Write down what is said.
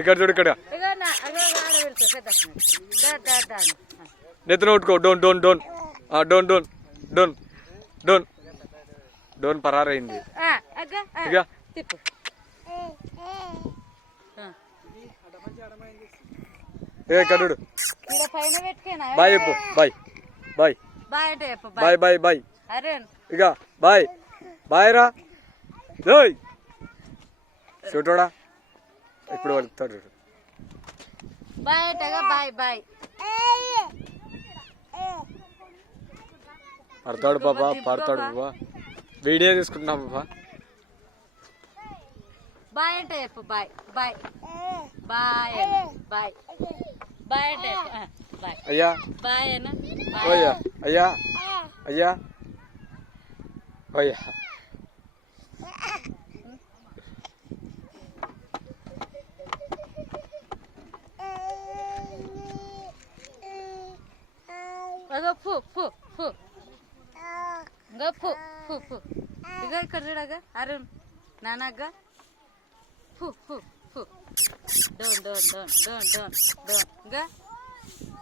ఇక్కడ చూడు ఇక్కడ నెత్తిన కొట్టుకో. డోన్ డోన్ డోన్ డోన్ డోన్ డోన్ డోన్ డోన్ పరారైంది. ఇక ఇక్కడ చూడు. బాయ్ చెప్పు. Bye bye bye bye bye. ఇక బాయ్ బాయ్ రా. చూటోడా ఇప్పుడు వెళ్తాడు. పడతాడు పాపా, పడతాడు బాబా. వీడియో తీసుకుంటున్నా పాపా. బాయ్ అంటే చెప్పు. Bye bye bye bye bye అంటే బాయ్. అయ్యా బాయ్ అన్న. అయ్యా అయ్యా అయ్యా అయ్యా. ఫు ఫు ఫు ఇంకా ఫు ఫు ఫు. ఇక ఇక్కడ చూడగా అరుణ్ నాన్నగా ఫు ఫు ఫు. డోన్ డోన్ డోన్ డోన్ డోన్ డోన్. ఇంకా